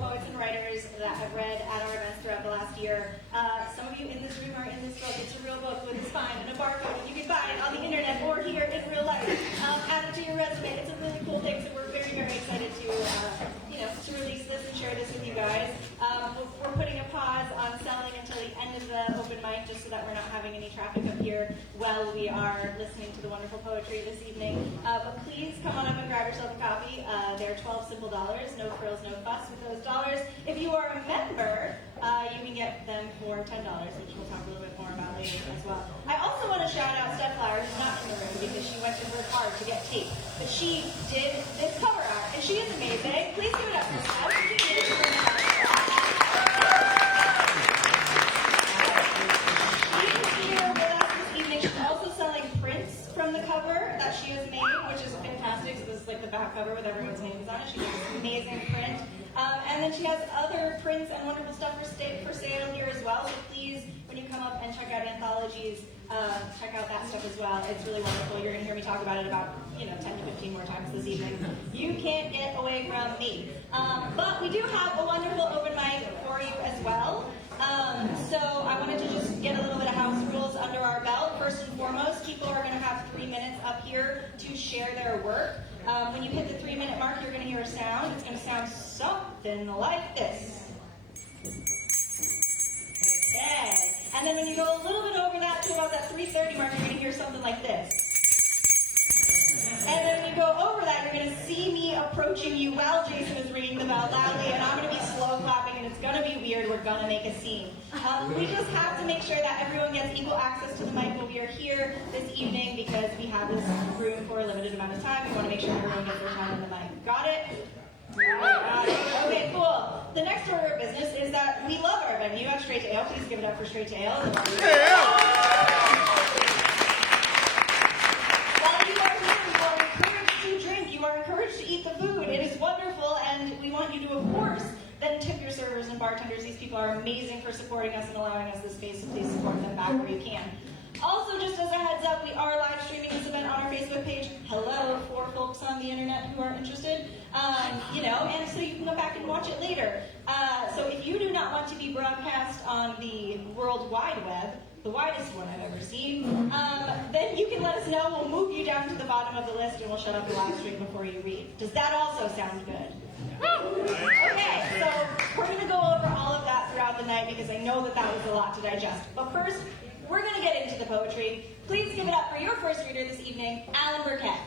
poets and writers that have read at our events throughout the last year. Some of you in this room are in this book. It's a real book with a spine and a barcode, and you can buy it on the internet or here in real life. Add it to your resume. It's a really cool thing, so we're very, very excited to release this and share this with you guys. We're putting a pause on selling until the end of the open mic, just so that we're not having any traffic up here while we are listening to the wonderful poetry this evening. But please come on up and grab yourself a copy. They're $12 simple dollars, no frills, no fuss with those dollars. If you are a member, you can get them for $10, which we'll talk a little bit more about later as well. I also want to shout out Steph Flower, who's not in the room because she went to work hard to get tape. But she did this cover art, and she is amazing. Please give it up for Steph. She's here with us this evening. She's also selling prints from the cover that she has made, which is fantastic. So this is like the back cover with everyone's names on it. She makes an amazing print. And then she has other prints and wonderful stuff for sale here as well. So please, when you come up and check out anthologies, check out that stuff as well. It's really wonderful. You're going to hear me talk about it about 10 to 15 more times this evening. You can't get away from me. But we do have a wonderful open mic for you as well. So I wanted to just get a little bit of house rules under our belt. First and foremost, people are going to have 3 minutes up here to share their work. When you hit the 3-minute mark, you're going to hear a sound. It's going to sound something like this. Okay. And then when you go a little bit over that to about that 3:30 mark, you're going to hear something like this. And then when you go over that, you're going to see me approaching you while Jason is ringing the bell loudly, and I'm going to be slow clapping, and it's going to be weird. We're going to make a scene. We just have to make sure that everyone gets equal access to the mic while we are here this evening because we have this room for a limited amount of time. We want to make sure everyone gets their time on the mic. Got it? Got it. Okay, cool. The next order of business is that we love our venue at Straight to Ale. Please give it up for Straight to Ale. You are encouraged to eat the food. It is wonderful, and we want you to, of course, then tip your servers and bartenders. These people are amazing for supporting us and allowing us this space, so please support them back where you can. Also, just as a heads up, we are live streaming this event on our Facebook page. Hello, for folks on the internet who are interested. And so you can go back and watch it later. So if you do not want to be broadcast on the World Wide Web, the widest one I've ever seen, then you can let us know. We'll move you down to the bottom of the list and we'll shut up the live stream before you read. Does that also sound good? Okay, so we're going to go over all of that throughout the night because I know that was a lot to digest. But first, we're going to get into the poetry. Please give it up for your first reader this evening, Alan Burkett.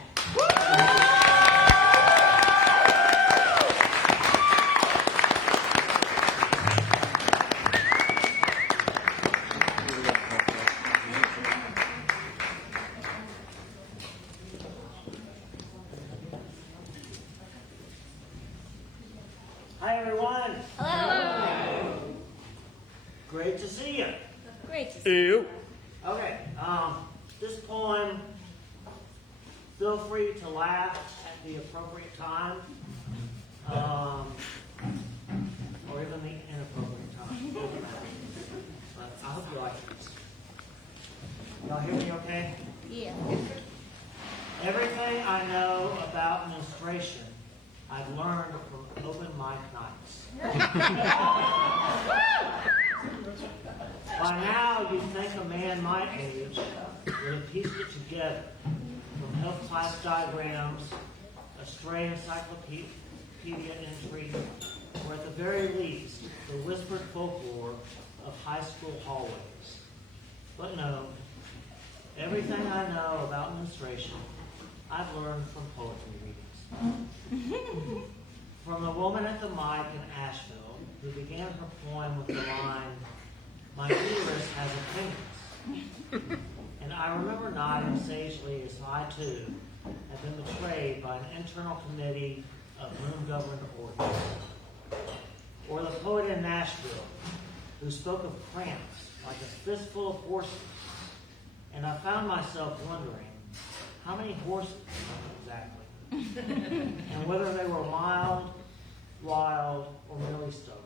Hi, everyone. Hello. Great to see you. Great to see you. Okay, this poem, feel free to laugh at the appropriate time, or even the inappropriate time. But I hope you like it. Y'all hear me okay? Yeah. Everything I know about menstruation, I've learned from open mic nights. By now, you'd think a man my age would have pieced it together from health class diagrams, a stray encyclopedia entry, or at the very least, the whispered folklore of high school hallways. But no, everything I know about menstruation, I've learned from poetry readings. From the woman at the mic in Asheville who began her poem with the line, "My uterus has opinions." And I remember nodding sagely as I too had been betrayed by an internal committee of room-governed organs. Or the poet in Nashville who spoke of cramps like a fistful of horses. And I found myself wondering, how many horses exactly? And whether they were mild, wild, or merely stubborn.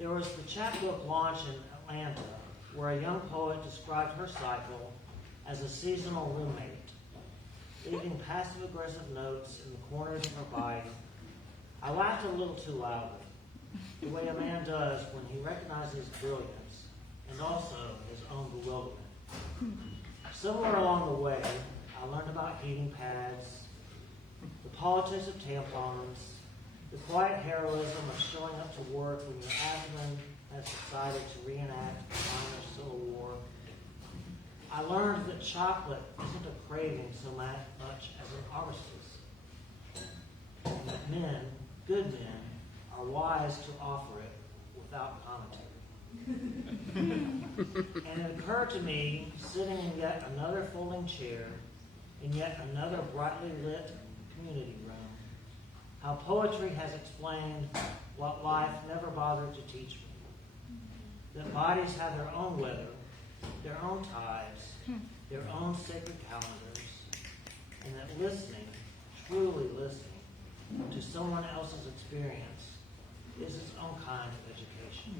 There was the chapbook launch in Atlanta, where a young poet described her cycle as a seasonal roommate, leaving passive-aggressive notes in the corners of her bike. I laughed a little too loudly, the way a man does when he recognizes brilliance and also his own bewilderment. Somewhere along the way, I learned about heating pads, the politics of tampons, the quiet heroism of showing up to work when your abdomen has decided to reenact the minor Civil War. I learned that chocolate isn't a craving so much as an armistice, and that men, good men, are wise to offer it without commentary. And it occurred to me, sitting in yet another folding chair, in yet another brightly lit community room, how poetry has explained what life never bothered to teach me. That bodies have their own weather, their own tides, their own sacred calendars, and that listening, truly listening, to someone else's experience is its own kind of education.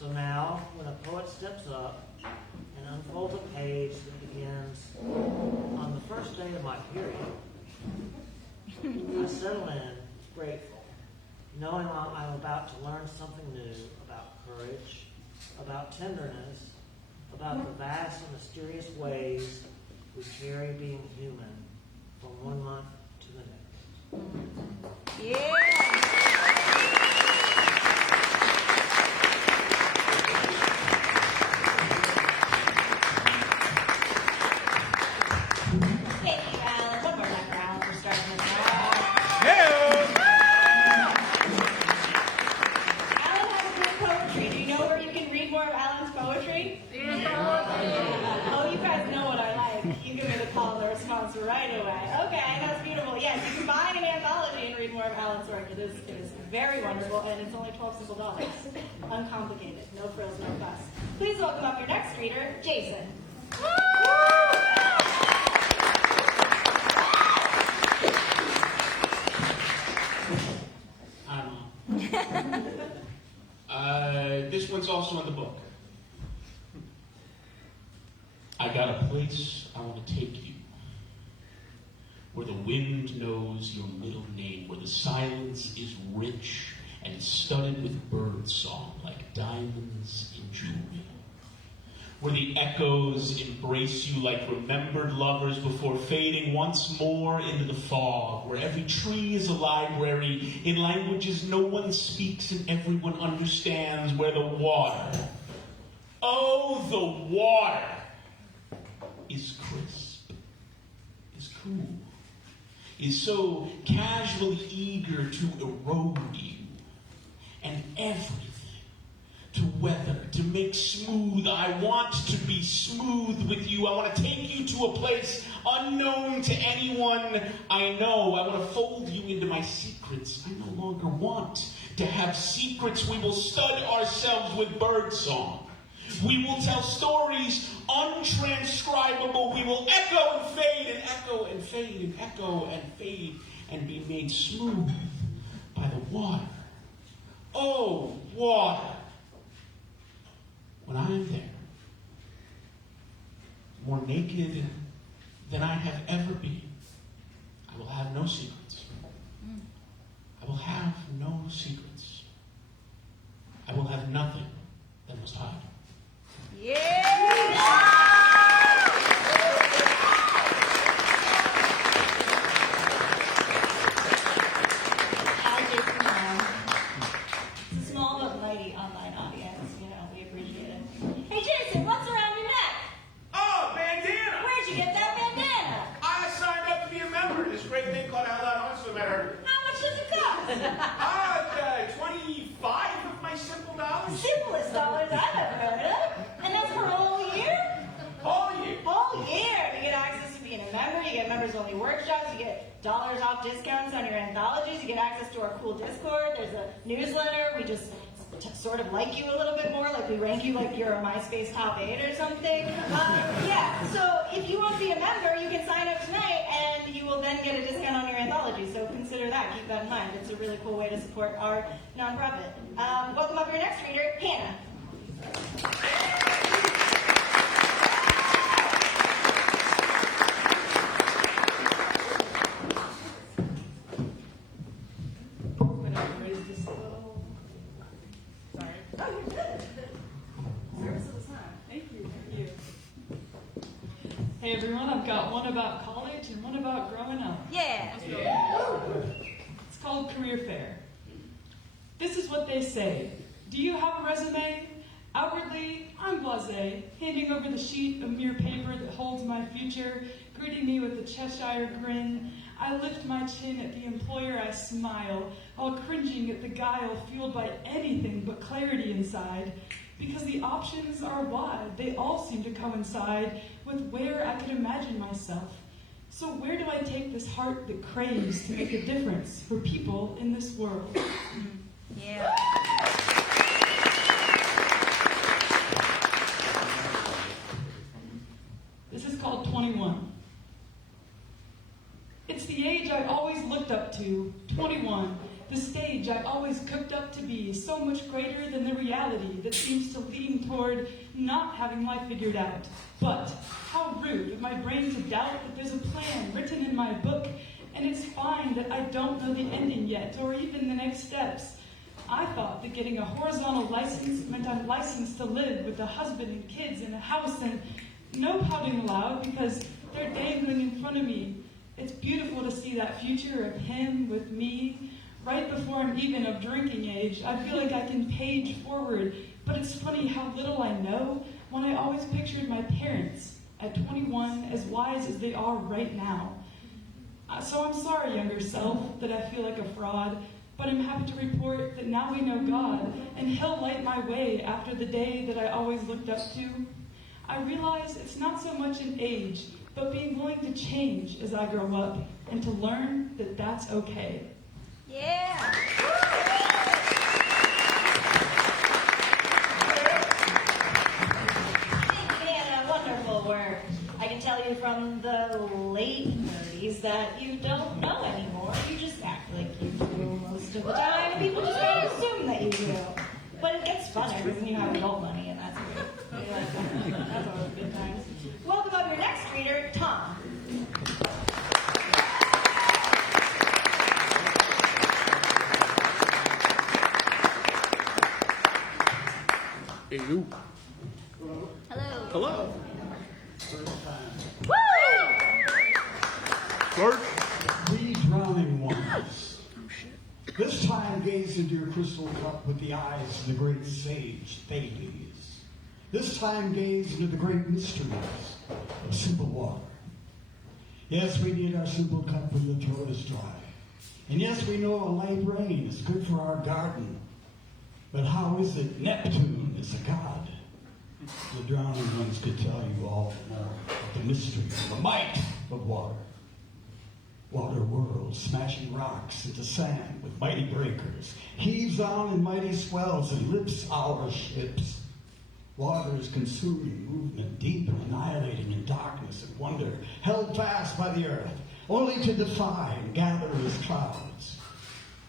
So now, when a poet steps up and unfolds a page that begins on the first day of my period, I settle in, grateful, knowing I'm about to learn something new about courage, about tenderness, about the vast and mysterious ways we carry being human from one month to the next. Yeah. Thank you, Alan. One more time for Alan for starting this out. Alan has good poetry. Do you know where you can read more of Alan's poetry? Oh, you guys know what I like. You give me the call and the response right away. Okay, that's beautiful. Yes, you can buy an anthology and read more of Alan's work. It is very wonderful, and it's only $12 simple dollars. Uncomplicated. No frills, no fuss. Please welcome up your next reader, Jason. This one's also in the book. I got a place I want to take you, where the wind knows your middle name, where the silence is rich and studded with bird song like diamonds in jewelry, where the echoes embrace you like remembered lovers before fading once more into the fog, where every tree is a library in languages no one speaks and everyone understands, where the water, oh, the water, is crisp, is cool, is so casually eager to erode you, and everything to weather, to make smooth. I want to be smooth with you. I want to take you to a place unknown to anyone I know. I want to fold you into my secrets. I no longer want to have secrets. We will stud ourselves with birdsong. We will tell stories untranscribable. We will echo and fade and echo and fade and echo and fade and be made smooth by the water. Oh, water. When I'm there, more naked than I have ever been, I will have no secrets. I will have no secrets. I will have nothing that must hide. It's a small but mighty online audience. You know, we appreciate it. Hey, Jason, what's around your neck? Oh, bandana! Where'd you get that bandana? I signed up to be a member of this great thing called Outloud On Swim. I heard. How much does it cost? 25 of my simple dollars. Simplest dollars I've ever heard of. And that's for a whole year? All year. Whole year. You get access to being a member. You get members-only workshops. You get dollars off discounts on your anthologies. You get access to our cool Discord. There's a newsletter. We just sort of like you a little bit more, like we rank you like you're a MySpace top 8 or something. Yeah, so if you want to be a member, you can sign up tonight and you will then get a discount on your anthology. So consider that, keep that in mind. It's a really cool way to support our nonprofit. Welcome up your next reader, Hannah. just a little. Sorry. Oh, you're good. Service of the time. Thank you. Thank you. Hey everyone, I've got one about college and one about growing up. Yeah. It's called Career Fair. This is what they say. Do you have a resume? Outwardly, I'm blasé, handing over the sheet of mere paper that holds my future, greeting me with a Cheshire grin. I lift my chin at the employer I smile, while cringing at the guile fueled by anything but clarity inside. Because the options are wide, they all seem to coincide with where I could imagine myself. So where do I take this heart that craves to make a difference for people in this world? Yeah. This is called 21. It's the age I always looked up to, 21, the stage I always cooked up to be, so much greater than the reality that seems to lean toward not having life figured out. But how rude of my brain to doubt that there's a plan written in my book, and it's fine that I don't know the ending yet, or even the next steps. I thought that getting a horizontal license meant I'm licensed to live with a husband and kids in a house and no pouting allowed because they're dangling in front of me. It's beautiful to see that future of him with me. Right before I'm even of drinking age, I feel like I can page forward. But it's funny how little I know when I always pictured my parents at 21 as wise as they are right now. So I'm sorry, younger self, that I feel like a fraud. But I'm happy to report that now we know God, and He'll light my way after the day that I always looked up to. I realize it's not so much an age, but being willing to change as I grow up, and to learn that that's okay. Yeah. Hannah, wonderful work. I can tell you from the late 30s that you don't know anymore. You just act like you do most of the time, and people just kind of assume that you do. But it gets funner when you have adult money, and that's great. That's always good times. Welcome up your next reader, Tom. Hey, you. Hello. Hello. Woo! George. We drowning ones. This time gaze into your crystal cup with the eyes of the great sage Thales. This time gaze into the great mysteries of simple water. Yes, we need our simple cup when the throat is dry. And yes, we know a light rain is good for our garden. But how is it Neptune is a god? The drowning ones could tell you all more of the mystery, the might of water. Water whirls, smashing rocks into sand with mighty breakers, heaves on in mighty swells and lifts our ships. Water is consuming movement, deep and annihilating in darkness and wonder, held fast by the earth, only to defy and gather as clouds,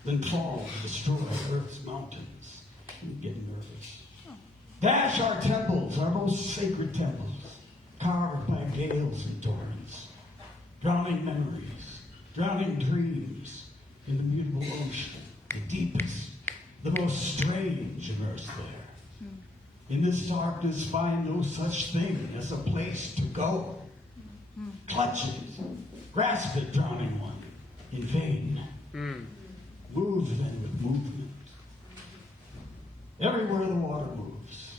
then fall to destroy earth's mountains. I'm getting nervous. Dash our temples, our most sacred temples, carved by gales and torrents, drowning memories, drowning dreams in the mutable ocean, the deepest, the most strange immersed there. In this darkness find no such thing as a place to go. Clutch it, grasp it, drowning one, in vain. Move then with movement. Everywhere the water moves,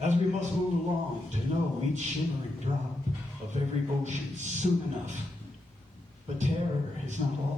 as we must move along to know each shimmering drop of every ocean soon enough. But terror is not all.